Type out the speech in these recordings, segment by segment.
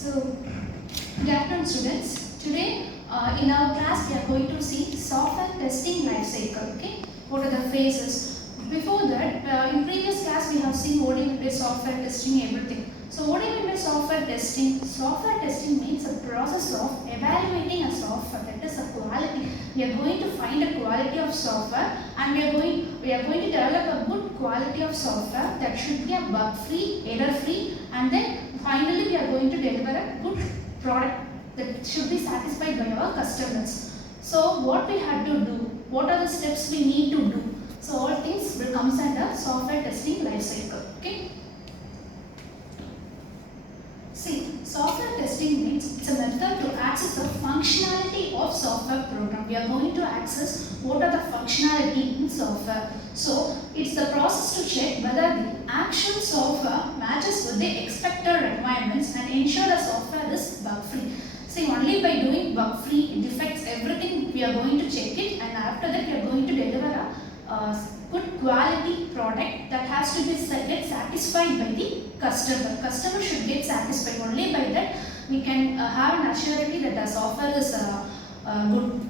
So, good afternoon students. Today in our class we are going to see software testing life cycle. Okay, what are the phases? Before that, in previous class we have seen what is software testing, everything. So what do you mean by software testing? Software testing means a process of evaluating a software, that is a quality. We are going to find a quality of software and we are going to develop a good quality of software that should be a bug free, error free, and then finally we are going to deliver a good product that should be satisfied by our customers. So what we have to do, what are the steps we need to do? So all things will come under software testing life cycle. Okay. See, software testing means it's a method to access the functionality of software program. We are going to access what are the functionality in software. So it's the process to check whether the actual software matches with the expected requirements and ensure the software is bug free. See, only by doing bug free, defects, everything, we are going to check it, and after that we are going to deliver a good quality product that has to be get satisfied by the customer. Customer should get satisfied. Only by that we can have an assurity that the software is good.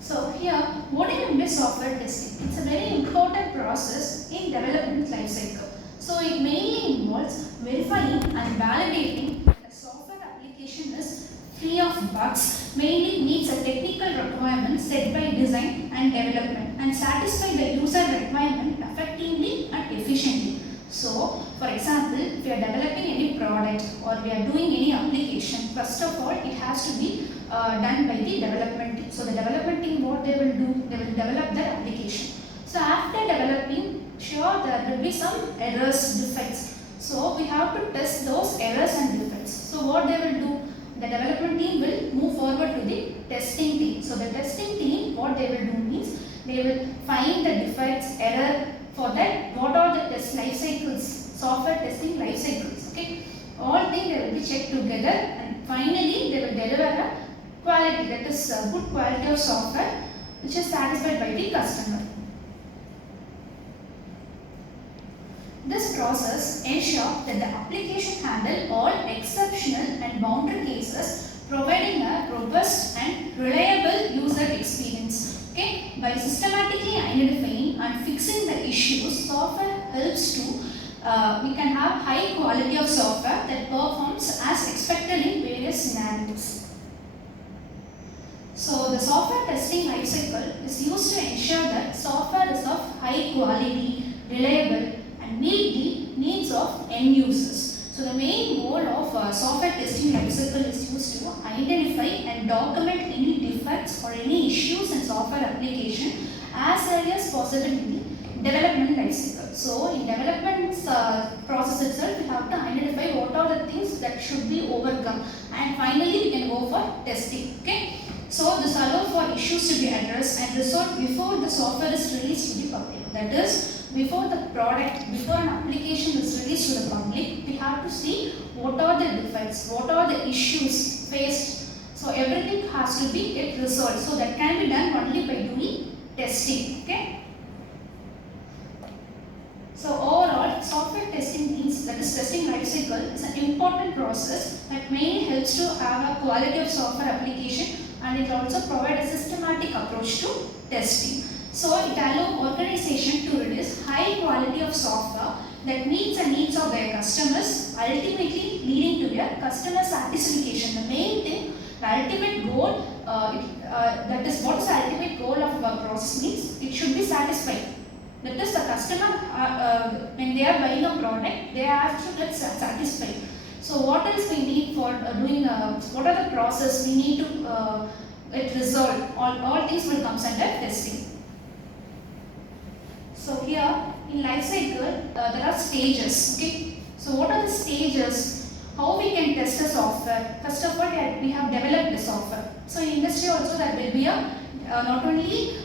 So here, what do you mean by software testing? It's a very important process in development life cycle. So it mainly involves verifying and validating that the software application is free of bugs, mainly meets the technical requirements set by design and development, and satisfy the user requirement effectively and efficiently. So, for example, if we are developing any product or we are doing any application, first of all, it has to be done by the development team. So, the development team, what they will do, they will develop their application. So, after developing, sure there will be some errors, defects. So, we have to test those errors and defects. So, what they will do? The development team will move forward to the testing team. So, the testing team, what they will do means, they will find the defects, error. For that, what are the test life cycles, software testing life cycles, okay? All things they will be checked together and finally they will deliver a quality, that is a good quality of software which is satisfied by the customer. This process ensures that the application handles all exceptional and boundary cases, providing a robust and reliable user experience. Okay? By systematically identifying and fixing the issues, software helps to we can have high quality of software that performs as expected in various scenarios. So the software testing life cycle is used to ensure that software is of high quality, reliable, and meet the needs of end users. So the main goal of software testing life cycle is used to identify and document any defects or any issues in software application as early as possible in the development life cycle. So in development process itself, we have to identify what are the things that should be overcome, and finally we can go for testing. Okay. So this allows for issues to be addressed and resolved before the software is released to the public. That is, before the product, before an application is released to the public, we have to see what are the defects, what are the issues faced. So everything has to be get resolved. So that can be done only by doing testing. Okay. So overall, software testing means, that is testing life cycle, is an important process that mainly helps to have a quality of software application, and it also provides a systematic approach to testing. So it allows organization to release high quality of software that meets the needs of their customers, ultimately leading to their customer satisfaction. The main thing, the ultimate goal, that is what is the ultimate goal of a process means, it should be satisfied. That is, the customer, when they are buying a product, they have to get satisfied. So what else we need for doing, what are the process we need to get resolved? All things will come under testing. So here in life cycle there are stages. Okay. So what are the stages? How we can test the software? First of all, we have developed the software. So in industry also there will be a not only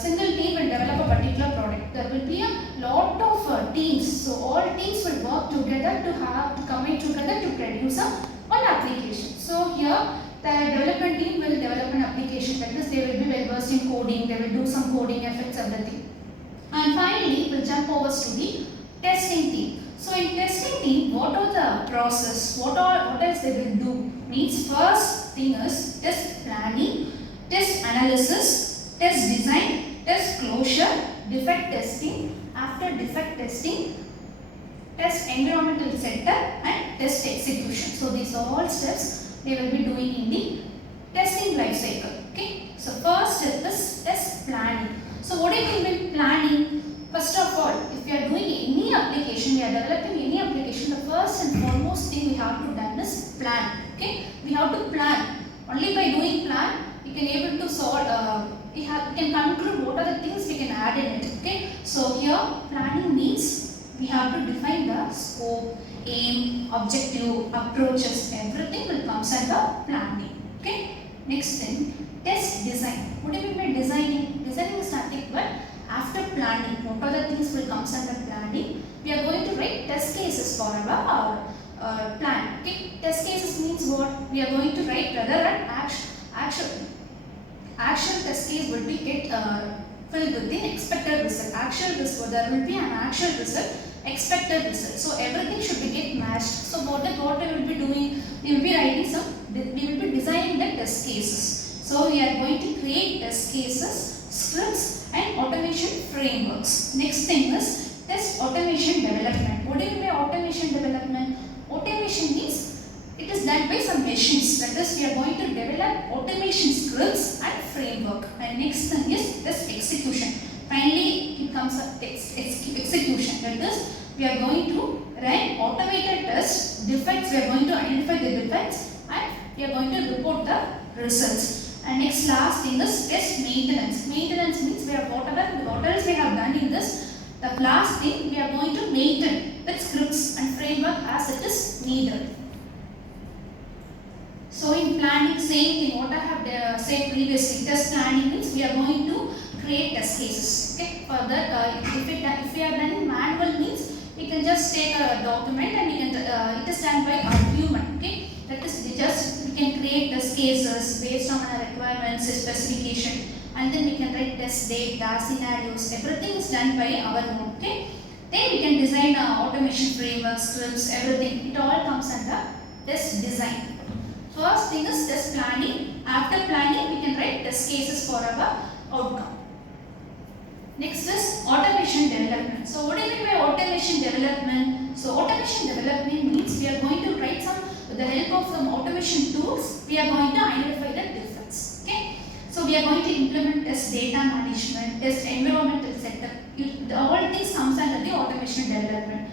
single team will develop a particular product. There will be a lot of teams. So all teams will work together to come in together to produce one application. So here the development team will develop an application. That is, they will be well versed in coding. They will do some coding effects, everything. And finally, we'll jump over to the testing team. So in testing team, what are the process? What else they will do? Means first thing is test planning, test analysis, test design, test closure, defect testing. After defect testing, test environmental setup and test execution. So these are all steps they will be doing in the testing life cycle. Okay. So first step is test planning. So what do you mean by planning? First of all, if we are doing any application, we are developing any application, the first and foremost thing we have to do is plan. Okay. We have to plan. Only by doing plan, we can able to solve. We can conclude what are the things we can add in it. Okay. So here planning means we have to define the scope, aim, objective, approaches, everything will come under planning. Okay. Next thing, test design. What do you mean by designing? Designing is nothing but after planning, what are the things will come under planning? We are going to write test cases for our plan. Okay. Test cases means what? We are going to write whether an actual test case will be filled with the expected result. There will be an actual result, expected result. So everything should be get matched. So what we will be doing, we will be designing the test cases. So we are going to create test cases, scripts and automation frameworks. Next thing is test automation development. What do you mean by automation development? Automation means it is done by some machines. That is, we are going to develop automation scripts and framework. And next thing is test execution. Finally, it comes up execution. That is, we are going to run automated tests, defects. We are going to identify the defects and we are going to report the results. And next, last thing is test maintenance. Maintenance means we have what else we have done in this. The last thing we are going to maintain the scripts and framework as it is needed. So in planning, same thing what I have said previously. Test planning means we are going to create test cases. Okay. For that, if we are done manual means we can just take a document and we can it is done by our human. Okay. That is we can create test cases based on our requirements, specification, and then we can write test data, scenarios. Everything is done by our own. Okay. Then we can design automation frameworks, scripts, everything. It all comes under test design. First thing is test planning. After planning, we can write test cases for our outcome. Next is automation development. So what do you mean by automation development? So automation development means we are going to write with the help of some automation tools, we are going to identify the defects. Okay. So we are going to implement test data management, test environmental setup. All things comes under the automation development.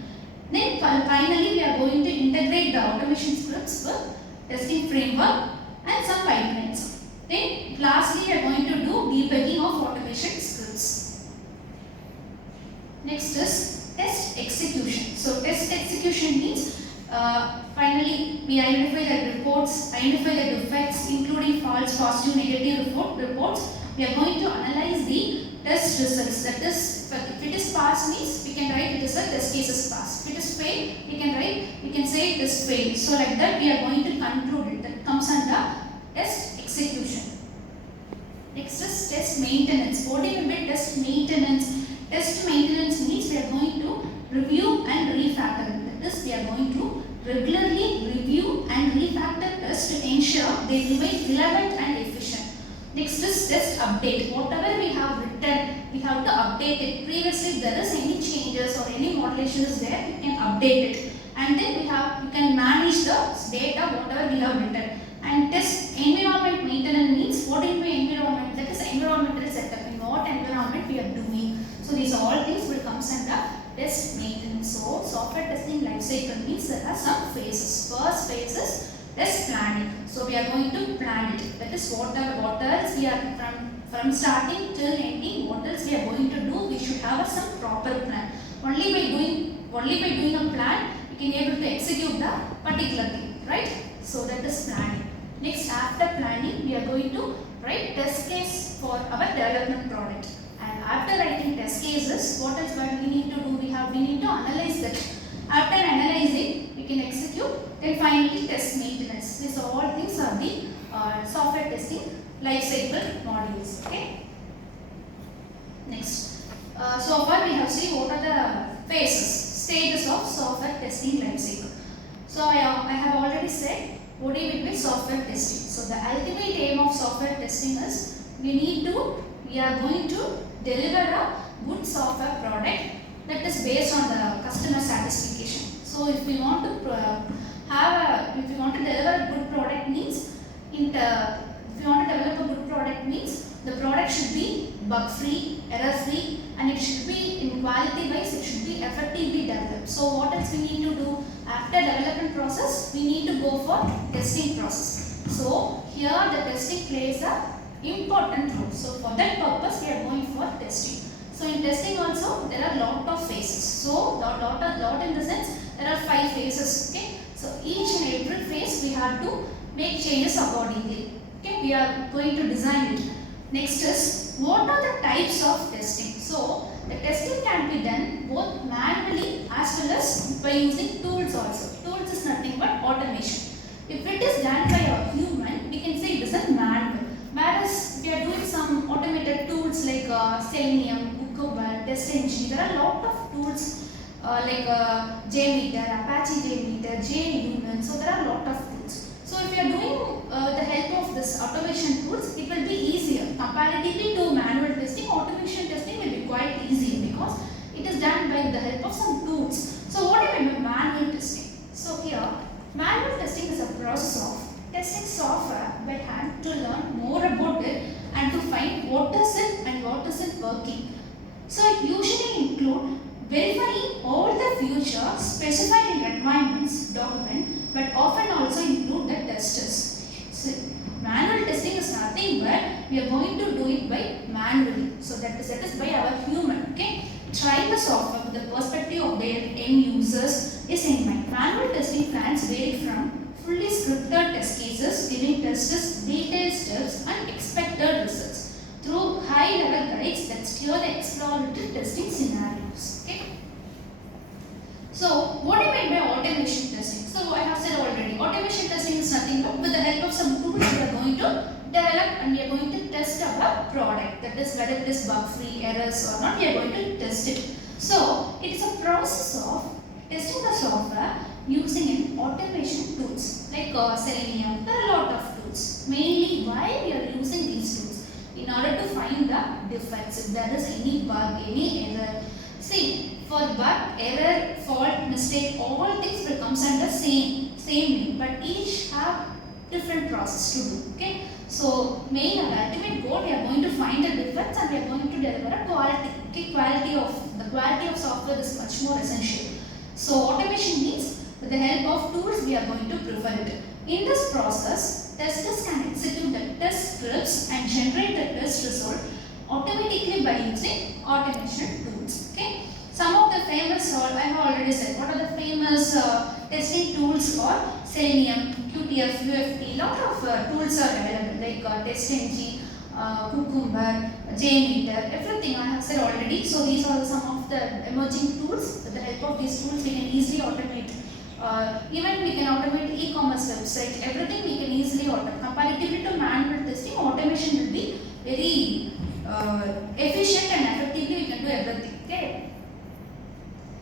Then finally, we are going to integrate the automation scripts with testing framework and some pipelines. Then lastly, we are going to do debugging of automation scripts. Next is test execution. So test execution means finally we identify the reports, identify the defects including false, positive, negative reports. We are going to analyze the test results. That is, if it is pass means we can write it as a test cases pass. If it is fail, we can say it is fail. So like that we are going to conclude it. That comes under test execution. Next is test maintenance. What do you mean by test maintenance? Test maintenance means we are going to review and refactor. That is, we are going to regularly review and refactor tests to ensure they remain relevant and efficient. Next is test update. Whatever we have written, we have to update it. Previously, if there is any changes or any modulation is there, we can update it. And then we can manage the data, whatever we have written. And test environment maintenance means what is the environment? That is environmental setup. In what environment we are doing. So these all things will come under test maintenance. So software testing life cycle means there are some phases. First phase is test planning. So we are going to plan it. That is what else we are from starting till ending. What else we are going to do? We should have some proper plan. Only by doing a plan, we can able to execute the particular thing, right? So that is planning. Next, after planning, we are going to write test case for our development product. And after writing test cases, what else we need to do? We need to analyze that. After analyzing, we can execute. Then finally, test maintenance. These all things are the software testing life cycle modules. Okay. Next, so far we have seen what are the phases. stages of software testing lifecycle. So I have already said what do you mean by software testing. So the ultimate aim of software testing is we are going to deliver a good software product that is based on the customer satisfaction. So if we want to deliver a good product means the product should be bug free, error free, and it should be in quality wise, it should be effectively developed. So what else we need to do after development process? We need to go for testing process. So here the testing plays a important role. So for that purpose we are going for testing. So in testing also there are lot of phases. So lot in the sense there are 5 phases. Okay. So each and every phase we have to make changes accordingly. Okay. We are going to design it. Next is what are the types of testing? So the testing can be done both manually as well as by using tools also. Tools is nothing but automation. If it is done by a human, we can say it is a manual. Whereas we are doing some automated tools like Selenium, Cucumber, Test Engine. There are a lot of tools like JMeter, Apache JMeter, JUnit. So there are a lot of tools. So if you are doing the help of this automation tools, it will be easier. Comparatively to manual testing, automation testing will be quite easy because it is done by the help of some tools. So what do you mean by manual testing? So here, manual testing is a process of testing software by hand to learn more about it and to find what is it and what isn't working. So it usually include verifying all the features specified in requirements document, but often also include the testers. So manual testing is nothing but we are going to do it by manually. So that is by our human. Okay. Trying the software with the perspective of their end users is in mind. Manual testing plans vary from fully scripted test cases, giving testers detailed steps and expected results through high-level guides that steer the exploratory testing scenarios. Okay. So, what do you mean by automation testing? So, I have said already, automation testing is nothing but with the help of some tools we are going to develop and we are going to test our product. That is whether it is bug-free, errors or not, we are going to test it. So, it is a process of testing the software using an automation tools like Selenium. There are a lot of tools. Mainly why we are using these tools? In order to find the defects, if there is any bug, any error. See, for bug, error, fault, mistake, all things will come under same name, but each have different process to do. Okay. So main and ultimate goal, we are going to find the defects and we are going to deliver a quality. Okay, the quality of software is much more essential. So automation means with the help of tools we are going to prefer it. In this process, testers can execute the test scripts and generate the test result automatically by using automation tools. Okay. Some of the famous, I have already said, what are the famous testing tools for Selenium, QTF, UFT, lot of tools are available like Test Engine, Cucumber, JMeter, everything I have said already. So these are some of the emerging tools. With the help of these tools we can easily automate. Even we can automate e-commerce website, everything we can easily automate. Comparatively to manual testing, automation will be very efficient and effectively we can do everything. Okay.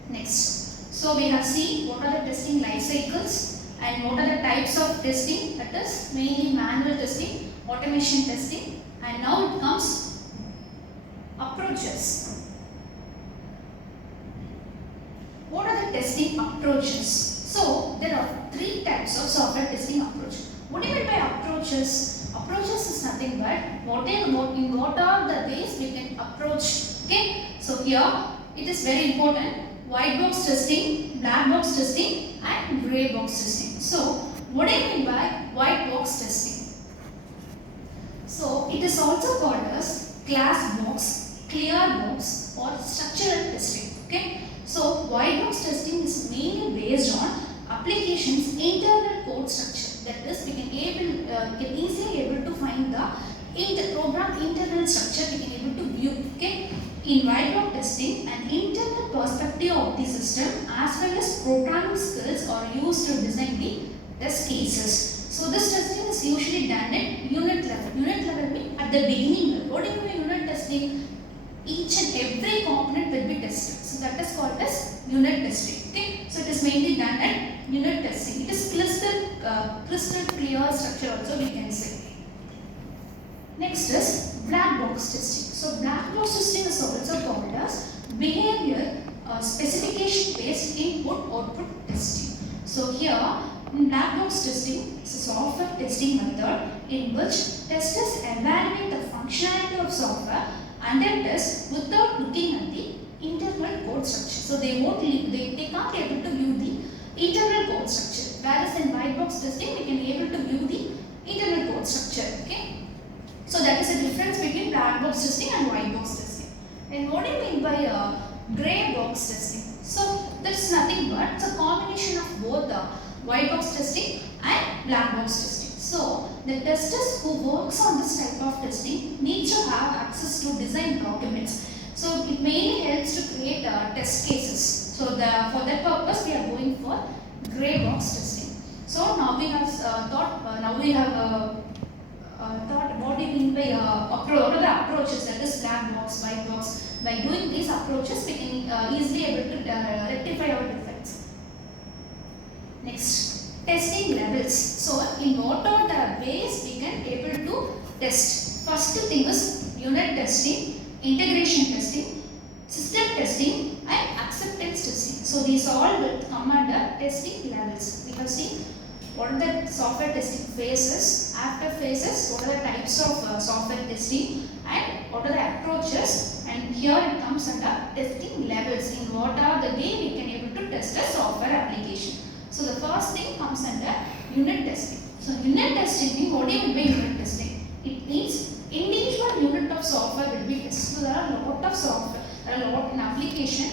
Next, so we have seen what are the testing life cycles and what are the types of testing, that is mainly manual testing, automation testing, and now it comes approaches. What are the testing approaches? So there are 3 types of software testing approach. What do you mean by approaches? Approaches is nothing but what are the ways we can approach. Okay, so here it is very important. White box testing, black box testing and grey box testing. So what do you mean by white box testing? So it is also called as glass box, clear box or structural testing. Okay. So white box testing is mainly based on application's internal code structure. That is, we can easily able to find the program internal structure we can able to view. Okay. In white box testing, an internal perspective of the system as well as programming skills are used to design the test cases. So this testing is usually done at unit level. Unit level means at the beginning level. What do you mean by unit testing? each and every component will be tested. So that is called as unit testing. Okay, so it is mainly done at unit testing. It is crystal clear structure also we can say. Next is black box testing. So black box testing is also called as behavior specification based input output testing. So here in black box testing is a software testing method in which testers evaluate the functionality of software under test without looking at the internal code structure. So they can't be able to view the internal code structure. Whereas in white box testing we can be able to view the internal code structure. Okay. So that is the difference between black box testing and white box testing. And what do you mean by grey box testing? So that's nothing but it's a combination of both the white box testing and black box testing. So the testers who works on this type of testing need to have access to design documents. So it mainly helps to create test cases. So for that purpose we are going for grey box testing. So now we have thought what do you mean by what are the approaches, that is black box, white box. By doing these approaches we can easily able to rectify our defects. Next, testing levels. So in what are the ways we can able to test? First thing is unit testing, integration testing, system testing and acceptance testing. So these all will come under testing levels. We have seen what are the software testing phases, after phases, what are the types of software testing and what are the approaches, and here it comes under testing levels, in what are the way we can able to test a software application. So the first thing comes under unit testing. So unit testing means, what do you mean by unit testing? It means individual unit of software will be tested. So there are a lot of software, there are a lot in application.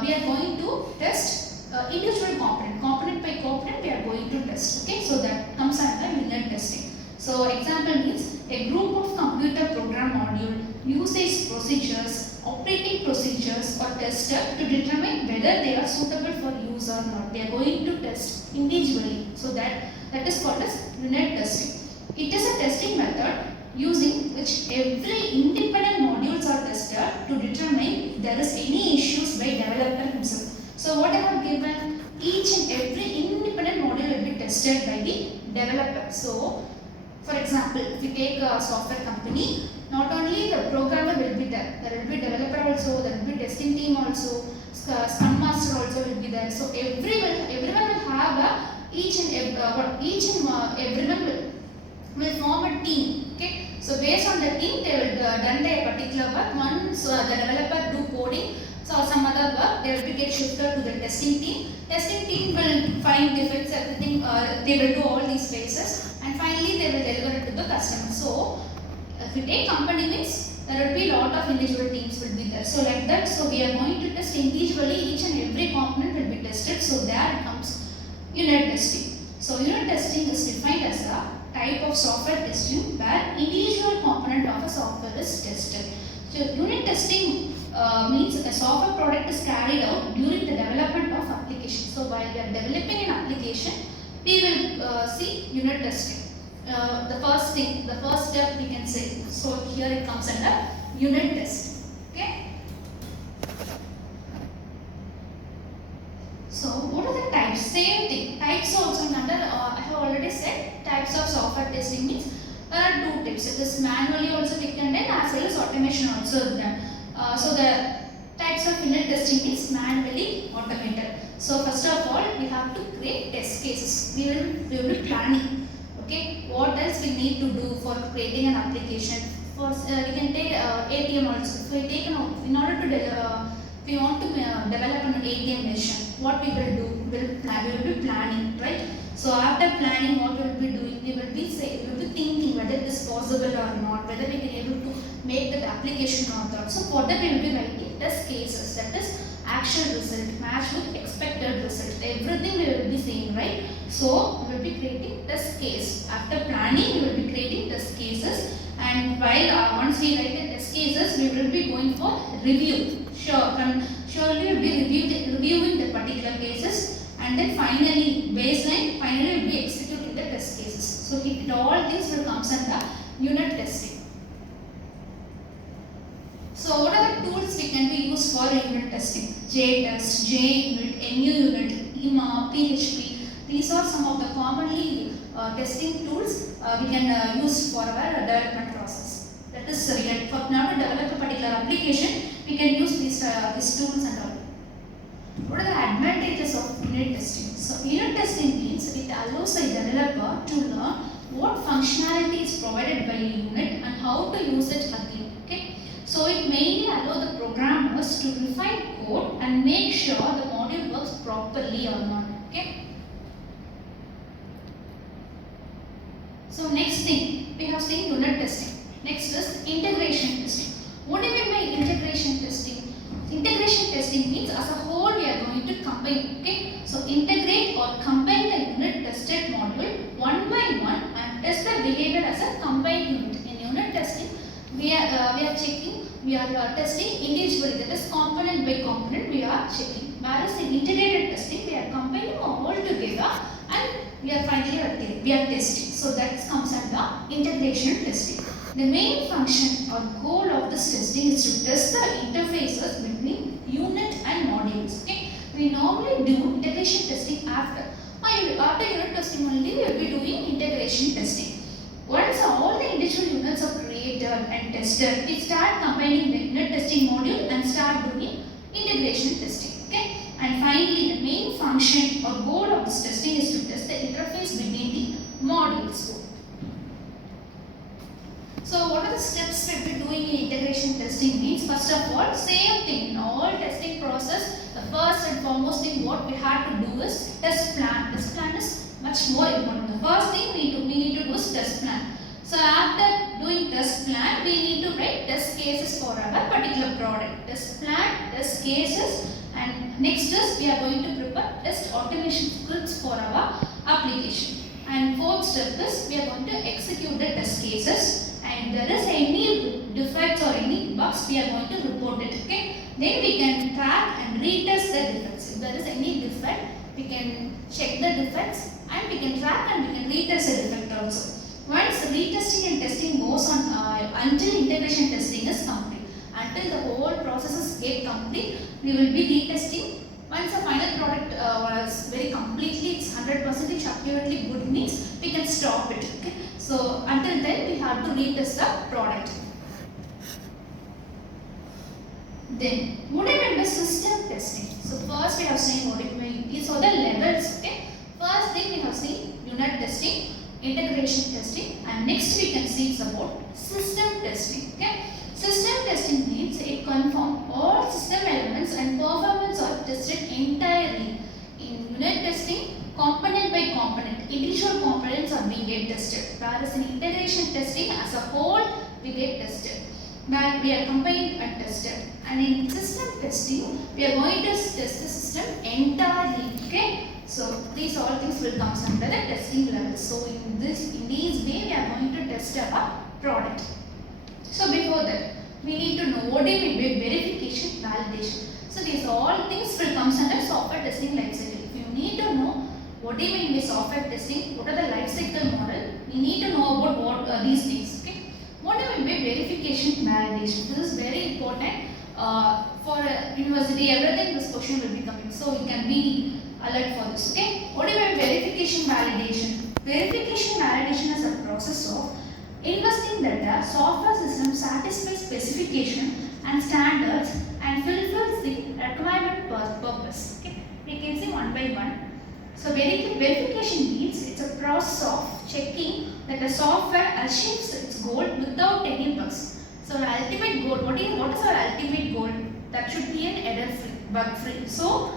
We are going to test individual component by component we are going to test. Okay, so that comes under unit testing. So example means a group of computer program module, usage procedures, operating procedures are tested to determine whether they are suitable for use or not. We are going to test individually. So that is called as unit testing. It is a testing method using which every independent modules are tested to determine if there is any issues by developer himself. So what I have given, each and every independent module will be tested by the developer. So for example, if we take a software company, not only the programmer will be there will be developer also, there will be testing team also, Scrum Master also will be there. So everyone will have everyone will form a team. Okay, so based on the team they will done their particular work. Once the developer do coding, so some other work, they will get shifted to the testing team. Testing team will find defects, everything, they will do all these phases and finally they will deliver it to the customer. So if we take company means there will be a lot of individual teams will be there. So like that, so we are going to test individually, each and every component will be tested. So there comes unit testing. So unit testing is defined as a type of software testing where individual component of a software is tested. So unit testing means a software product is carried out during the development of application. So while we are developing an application, we will see unit testing. The first step we can say. So here it comes under unit test. Okay. So what are the types? Same thing. Types also under. I have already said types of software testing means there are two types. It is manually also we can do as well as automation also done. So the types of unit testing is manually automated. So first of all, we have to create test cases. We will be planning. Okay, what else we need to do for creating an application? For we can take ATM also. If we take in order to we want to develop an ATM machine, what we will do? We will be planning, right? So after planning, what we will be doing? We will be thinking whether it is possible or not, whether we can able to make that application or not. So for that we will be writing test cases, that is actual result match with expected result. Everything we will be saying, right? So we will be creating test case. After planning, we will be creating test cases, and while once we write the test cases, we will be going for review. Surely we will be reviewing the particular cases, and then finally baseline. Finally, we will be executing the test cases. So all these will come under unit testing. So what are the unit testing, J test, J unit, NU unit, EMA, PHP. These are some of the commonly testing tools we can use for our development process. That is for now to develop a particular application, we can use these tools and all. What are the advantages of unit testing? So unit testing means it allows a developer to learn what functionality is provided by a unit and how to use it again. Okay? So it mainly allows the programmers to refine code and make sure the module works properly or not. Okay? So next thing, we have seen unit testing. Next is integration testing. What do you mean by integration testing? Integration testing means as a whole we are going to combine. Okay? So integrate or combine the unit tested module one by one and test the behavior as a combined unit. In unit testing, we are testing individually, that is component by component we are checking. Whereas in integrated testing, we are combining all together and we are finally we are testing. So that comes under integration testing. The main function or goal of this testing is to test the interfaces between unit and modules. Okay? We normally do integration testing after unit testing only we will be doing integration testing. Once all the individual units are created and tested, we start combining the unit testing module and start doing integration testing. Okay? And finally, the main function or goal of this testing is to test the interface between the modules. So what are the steps that we are doing in integration testing means? First of all, same thing in all testing process, the first and foremost thing what we have to do is test plan. Test plan is much more important. The first thing we need to do is test plan. So after doing test plan, we need to write test cases for our particular product. Test plan, test cases, and next is we are going to prepare test automation scripts for our application. And fourth step is we are going to execute the test cases. And if there is any defects or any bugs, we are going to report it. Okay? Then we can track and retest the defects. If there is any defect, we can check the defects and we can track and we can retest the defect also. Once retesting and testing goes on until integration testing is complete. Until the whole processes get complete, we will be retesting. Once the final product was very completely, it's 100% accurately good means we can stop it. Okay? So until then we have to retest the product. Then what I mean by system testing. So first we have seen what it means. These are the levels. Okay? First thing we have seen unit testing, integration testing, and next we can see it's about system testing. Okay? System testing means it confirms all system elements and performance are tested entirely. In unit testing, component by component, individual components are being get tested. Whereas in integration testing, as a whole, we get tested. But we are combined and tested. And in system testing, we are going to test the system entirely. Okay? So these all things will come under the testing level. So in these way, we are going to test our product. So before that, we need to know what do you mean by verification, validation. So these all things will come under software testing lifecycle. If you need to know what do you mean by software testing, what are the lifecycle model, we need to know about what these things. Okay? What do you mean by verification, validation? This is very important for university. Everything this question will be coming, so you can be alert for this. Okay? What do you mean by verification, validation? Verification, validation is a process of investing that the software system satisfies specification and standards and fulfills the requirement purpose. Okay? We can see one by one. So verification means it's a process of checking that the software achieves its goal without any bugs. So our ultimate goal, what is our ultimate goal? That should be an error-free, bug-free. So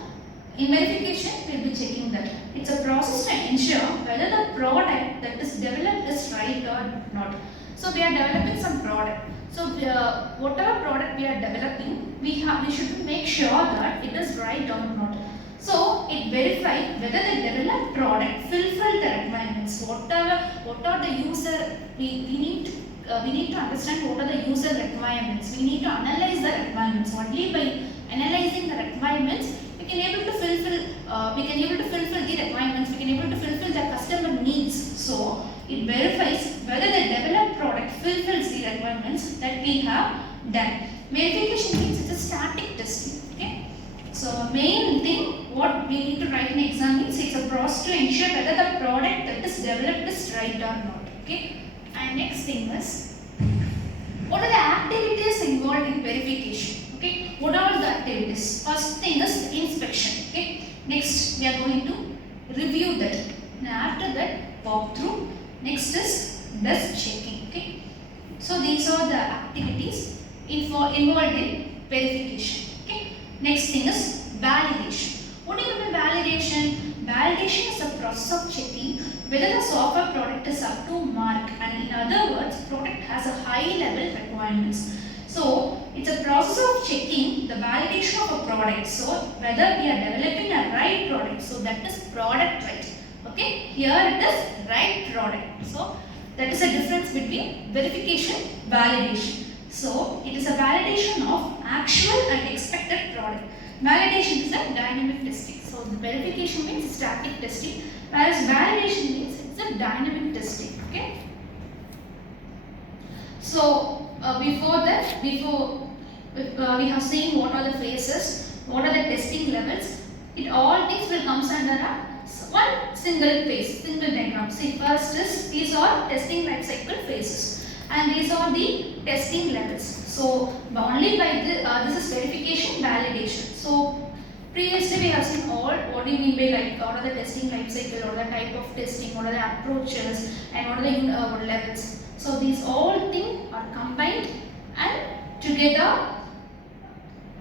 in verification, we will be checking that. It's a process to ensure whether the product that is developed is right or not. So we are developing some product. So whatever product we are developing, we should make sure that it is right or not. So it verifies whether the developed product fulfill the requirements. What are the user? We need to understand what are the user requirements. We need to analyze the requirements. Only by analyzing the requirements, we can able to fulfill the requirements. We can able to fulfill the customer needs. So it verifies whether the developed product fulfills the requirements that we have done. Verification means it's a static testing. So main thing what we need to write in exam is it's a process to ensure whether the product that is developed is right or not. Okay. And next thing is, what are the activities involved in verification? Okay. What are the activities? First thing is inspection. Okay. Next we are going to review that. And after that, walkthrough. Next is dust checking. Okay. So these are the activities involved in verification. Okay. Next thing is validation. What do you mean by validation? Validation is a process of checking whether the software product is up to mark, and in other words, product has a high level requirements. So it's a process of checking the validation of a product. So whether we are developing a right product, so that is product right. Okay, here it is right product. So that is a difference between verification, validation. So it is a validation of actual and expected product. Validation is a dynamic testing. So the verification means static testing, whereas validation means it's a dynamic testing. Okay. So before we have seen what are the phases, what are the testing levels. It all things will comes under a one single phase, single diagram. See, first is these are testing life cycle phases, and these are the testing levels. So only by this is verification, validation. So previously we have seen all. What do you mean by like what are the testing life cycle, what are the type of testing, what are the approaches, and what are the levels. So these all things are combined and together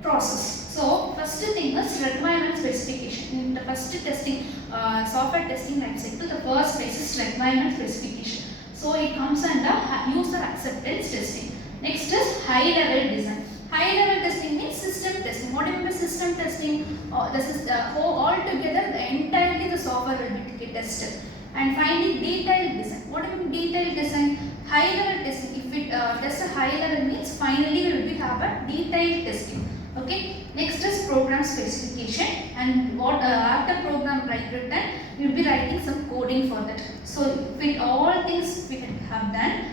process. So first thing is requirement specification. In the first testing, software testing life cycle, the first phase is requirement specification. So it comes under user acceptance testing. Next is high level design. High level testing means system testing. What do you mean by system testing? This is all together, entirely the software will be tested. And finally, detailed design. What do you mean detailed design? High level testing. If it tests a high level means finally we will have a detailed testing. Okay. Next is program specification, and what after program written, we will be writing some coding for that. So with all things we have done,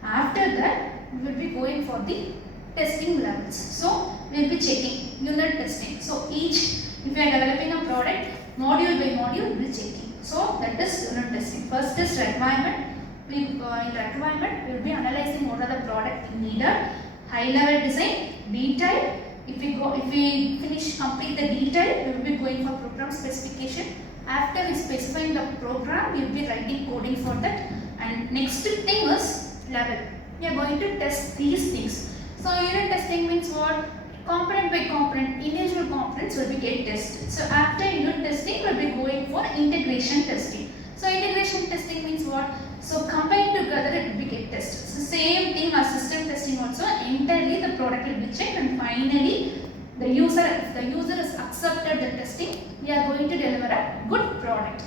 after that we will be going for the testing levels. So we will be checking unit testing. So each, if we are developing a product, module by module we will be checking. So that is unit testing. First is requirement. In requirement we will be analyzing what are the product needed. High level design, detail. If we complete the detail, we will be going for program specification. After we specifying the program, we will be writing coding for that. And next thing is level. We are going to test these things. So unit testing means what? Component by component, individual components will be get tested. So after unit testing, we will be going for integration testing. So integration testing means what? So combined together it will be get tested. So same thing as system testing also, entirely the product will be checked, and finally the user, if the user has accepted the testing, we are going to deliver a good product.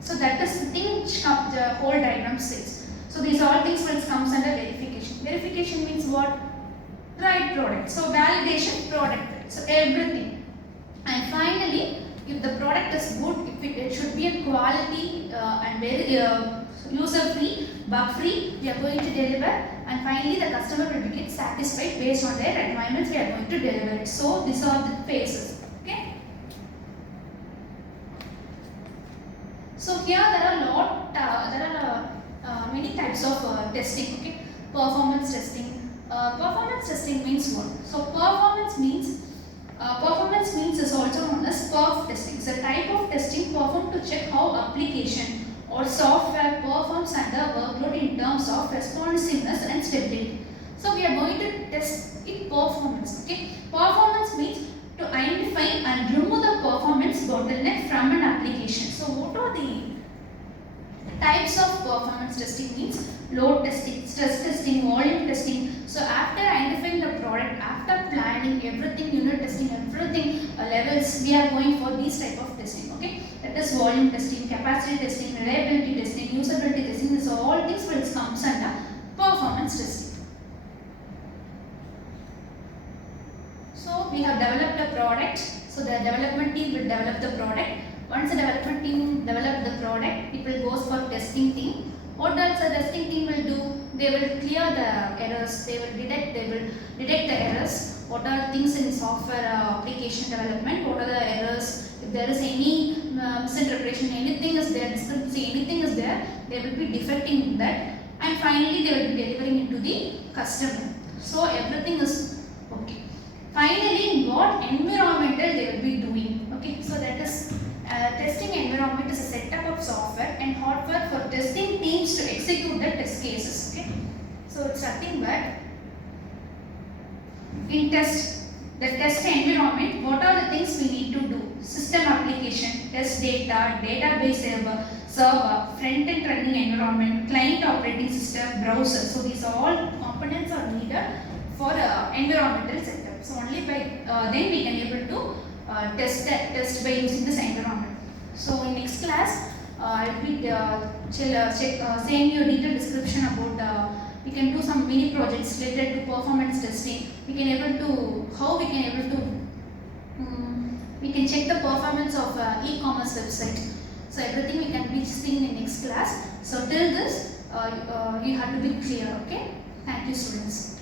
So that is the thing which the whole diagram says. So these all things will comes under verification. Verification means what? Right product. So validation, product. So everything. And finally, if the product is good, if it should be a quality and very user free, bug free, we are going to deliver, and finally the customer will get satisfied based on their requirements, we are going to deliver it. So these are the phases. Okay. So here there are many types of testing. Okay. Performance testing. Performance testing means what? So performance means is also known as perf testing. It's a type of testing performed to check how application or software performs under workload in terms of responsiveness and stability. So we are going to test its performance. Okay, performance means to identify and remove the performance bottleneck from an application. So what are the types of performance testing? Means load testing, stress testing, volume testing. So after identifying the product, after planning everything, unit testing, everything levels, we are going for these type of testing. Okay, that is volume testing, capacity testing, reliability testing, usability testing. These are all things which comes under performance testing. So we have developed a product. So the development team will develop the product. Once the development team develop the product, it will goes for testing team. What else the testing team will do? They will clear the errors. They will detect the errors. what are things in software application development, what are the errors, if there is any misinterpretation, anything is there, discrepancy, anything is there, they will be defecting in that, and finally they will be delivering it to the customer. So everything is okay. Finally, what environmental they will be doing. Okay, so that is testing environment is a setup of software and hardware for testing teams to execute the test cases. Okay, so it's nothing but in the test environment, what are the things we need to do? System application, test data, database server, front-end running environment, client operating system, browser. So these all components are needed for environmental setup. So only by then we can able to test by using this environment. So in next class, I will be saying you a detailed description about we can do some mini projects related to performance testing. We can able to how we can able to we can check the performance of e-commerce website. So everything we can be seeing in next class. So till this you have to be clear. Okay. Thank you, students.